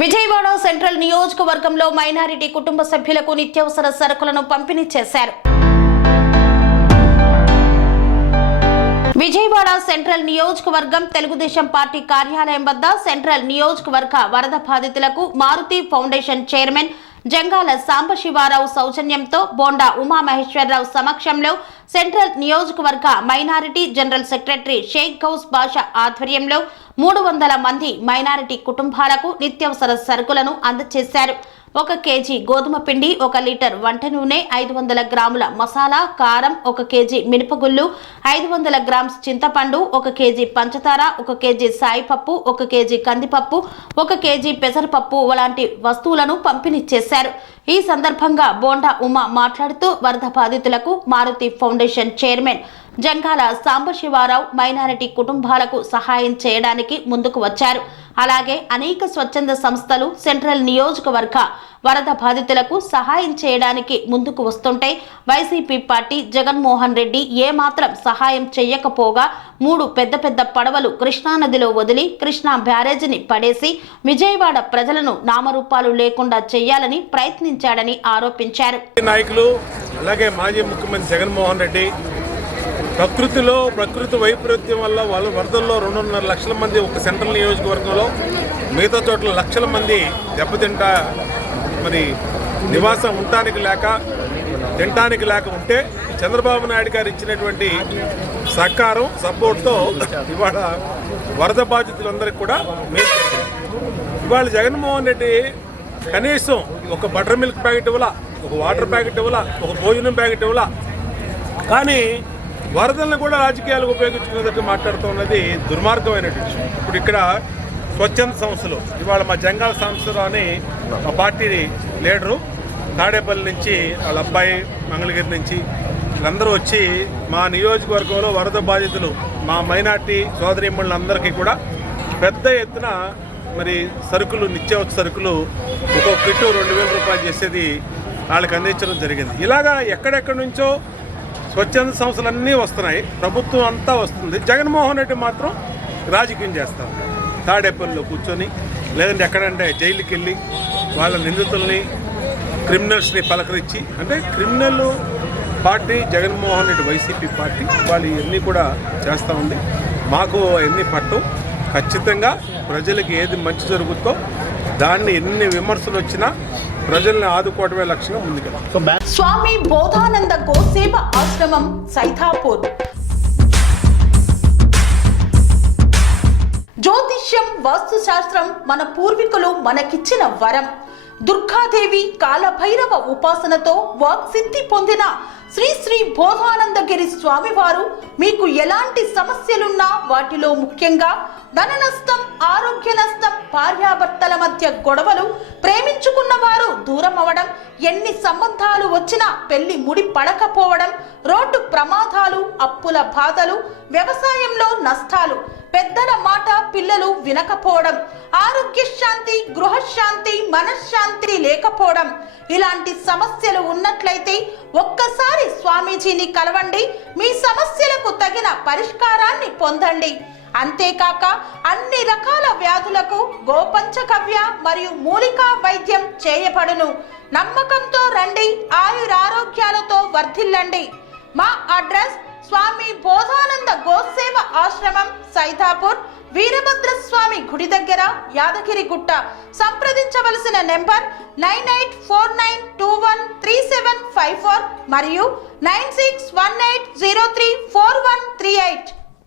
Vijayawada central నియోజకవర్గంలో minority కుటుంబ సభ్యులకు నిత్యావసర సరుకులను పంపిణీ చేశారు. విజయవాడ సెంట్రల్ నియోజకవర్గం తెలుగుదేశం పార్టీ కార్యాలయం వద్ద సెంట్రల్ నియోజకవర్గ వరద బాధితులకు మారుతి ఫౌండేషన్ చైర్మన్ జంగాల సాంబశివారావు సౌజన్యంతో బోండా ఉమామహేశ్వరరావు సమక్షంలో సెంట్రల్ నియోజకవర్గ minority general secretary Sheikh Ghouse Basha ఆధ్వర్యంలో 300 మంది మైనారిటీ కుటుంబాలకు నిత్యావసర సరుకులను అందజేశారు. 1 కేజీ గోధుమ పిండి, 1 లీటర్ వంట నూనె, 500 గ్రాముల మసాలా, కారం, 1 కేజీ మినపగుళ్ళు, 500 గ్రామ్స్ చింతపండు, 1 కేజీ పంచదార, 1 కేజీ సాయిపప్పు, 1 కేజీ కందిపప్పు, 1 కేజీ పెసరపప్పు వంటి వస్తువులను పంపిణీ చేశారు. ఈ సందర్భంగా బోండా ఉమా మాట్లాడుతూ వరద బాధితులకు Maruti foundation chairman Jangala Sambasivarao minority కుటుంబాలకు సహాయం చేయడానికి ముందుకు వచ్చారు. అలాగే అనేక స్వచ్ఛంద సంస్థలు సెంట్రల్ నియోజకవర్గ వరద బాధితులకు సహాయం చేయడానికి ముందుకు వస్తుంటే వైసీపీ పార్టీ జగన్మోహన్ రెడ్డి ఏమాత్రం సహాయం చేయకపోగా 3 పెద్ద పడవలు కృష్ణానదిలో వదిలి కృష్ణా బ్యారేజీని పడేసి విజయవాడ ప్రజలను నామరూపాలు లేకుండా చేయాలని ప్రయత్నించాడని ఆరోపించారు. నాయకులు అలాగే మాజీ ముఖ్యమంత్రి జగన్మోహన్ రెడ్డి ప్రకృతి వైపరీత్యం వల్ల వాళ్ళు వరదల్లో 2.5 లక్షల మంది ఒక సెంట్రల్ నియోజకవర్గంలో, మిగతా చోట్ల లక్షల మంది దెబ్బతింటా మరి నివాసం ఉండటానికి లేక తినటానికి లేక ఉంటే చంద్రబాబు నాయుడు గారు ఇచ్చినటువంటి సహకారం సపోర్ట్తో ఇవాళ వరద బాధితులందరికీ కూడా మేలు. ఇవాళ జగన్మోహన్ రెడ్డి కనీసం ఒక బటర్ మిల్క్ ప్యాకెట్ ఇవ్వాల, ఒక వాటర్ ప్యాకెట్ ఇవ్వాల, ఒక భోజనం ప్యాకెట్ ఇవ్వాల, కానీ వరదలను కూడా రాజకీయాలకు ఉపయోగించుకునేటట్టు మాట్లాడుతున్నది దుర్మార్గమైనటువంటి విషయం. ఇప్పుడు ఇక్కడ స్వచ్ఛంద సంస్థలు ఇవాళ మా జంగాల సంస్థరావు అని మా పార్టీ లీడరు తాడేపల్లి నుంచి వాళ్ళ అబ్బాయి మంగళగిరి నుంచి వీళ్ళందరూ వచ్చి మా నియోజకవర్గంలో వరద బాధితులు మా మైనార్టీ సోదరీమణులందరికీ కూడా పెద్ద ఎత్తున మరి సరుకులు, నిత్యావసర సరుకులు ఒక్కొక్క కిట్టు 2000 రూపాయలు చేసేది వాళ్ళకి అందించడం జరిగింది. ఇలాగా ఎక్కడెక్కడి నుంచో స్వచ్ఛంద సంస్థలన్నీ వస్తున్నాయి, ప్రభుత్వం అంతా వస్తుంది. జగన్మోహన్ రెడ్డి మాత్రం రాజకీయం చేస్తారు. తాడేపల్లిలో కూర్చొని లేదంటే ఎక్కడంటే జైలుకి వెళ్ళి వాళ్ళ నిందితుల్ని, క్రిమినల్స్ని పలకరించి, అంటే criminal party Jaganmohan Reddy YCP party వాళ్ళు ఇవన్నీ కూడా చేస్తూ ఉంది. మాకు ఎన్ని పట్టు ఖచ్చితంగా ప్రజలకు ఏది మంచి జరుగుతుందో దాన్ని ఎన్ని విమర్శలు వచ్చినా ప్రజల్ని ఆదుకోవడమే లక్ష్యంగా ముందుకెళ్తాం. స్వామి బోధానంద గోసేవ ఆశ్రమం సైథాపూర్. జ్యోతిష్యం, వాస్తుశాస్త్రం మన పూర్వీకులు మనకిచ్చిన వరం. దుర్గాదేవి, కాలభైరవ ఉపాసనతో వాక్సిద్ధి పొందిన శ్రీ బోధానందగిరి స్వామివారు మీకు ఎలాంటి సమస్యలున్నా, వాటిలో ముఖ్యంగా ధన నష్టం, ఆరోగ్య నష్టం, భార్యాభర్తల మధ్య గొడవలు, ప్రేమించుకున్న వారు దూరం అవడం, ఎన్ని సంబంధాలు వచ్చినా పెళ్లి ముడి పడకపోవడం, రోడ్డు ప్రమాదాలు, అప్పుల బాధలు, వ్యవసాయంలో నష్టాలు, పెద్దల మాట పిల్లలు వినకపోవడం, ఆరోగ్య శాంతి, గృహశాంతి, మనశ్శాంతి లేకపోవడం, ఇలాంటి సమస్యలు ఉన్నట్లయితే ఒక్కసారి స్వామీజీని కలవండి. మీ సమస్యలకు తగిన పరిష్కారాన్ని పొందండి. అంతేకాక అన్ని రకాల వ్యాధులకు గోపంచకవ్య మరియు మూలికా వైద్యం చేయబడును. నమ్మకంతో రండి, ఆయురారోగ్యాలతో వర్ధిల్లండి. మా అడ్రస్ స్వామి బోధానంద గోసేవ ఆశ్రమం, సైథాపూర్, వీరభద్రస్వామి గుడి దగ్గర, యాదగిరిగుట్ట. సంప్రదించవలసిన నెంబర్ 9849213754 మరియు 9618034138.